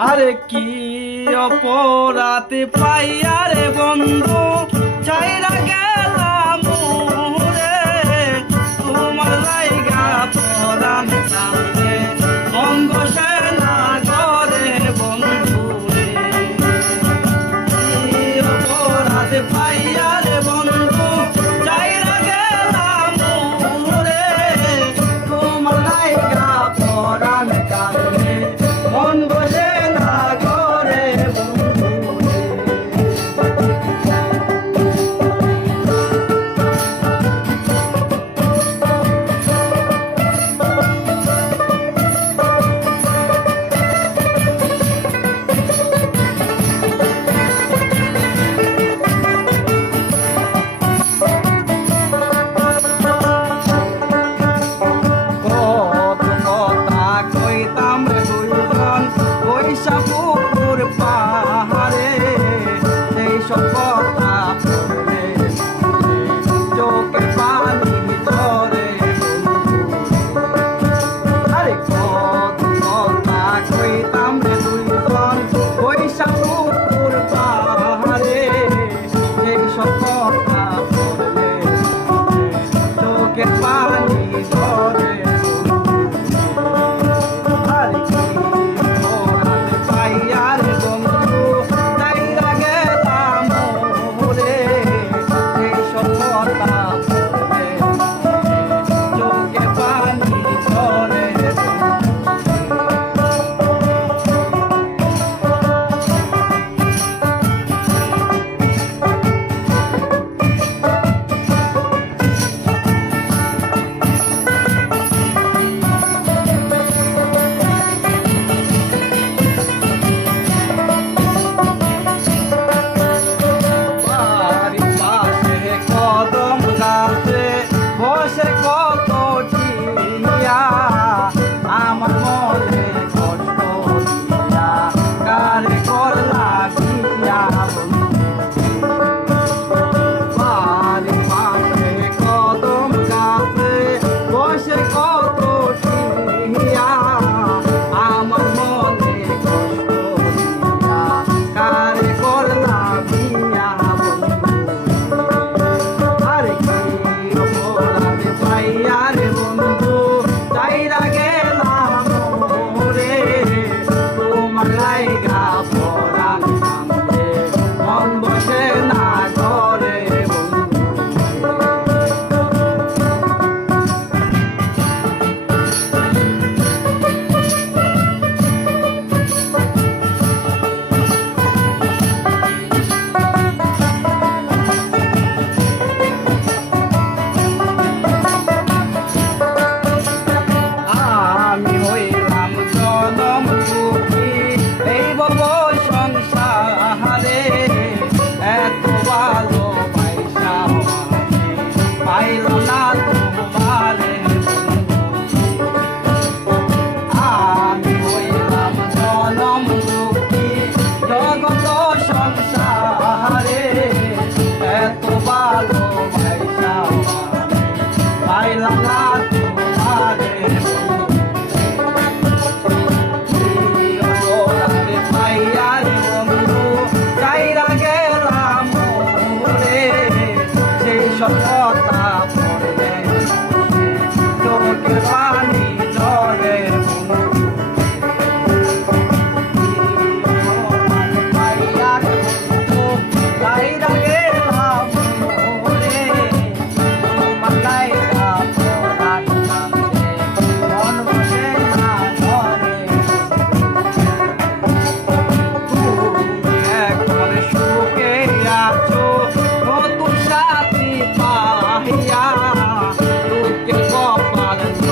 আরে কি অপরাতে পাই? আরে বন্ধু চাই গেলাম রে তোমার লাইগা 小子 ஐயா Hallelujah.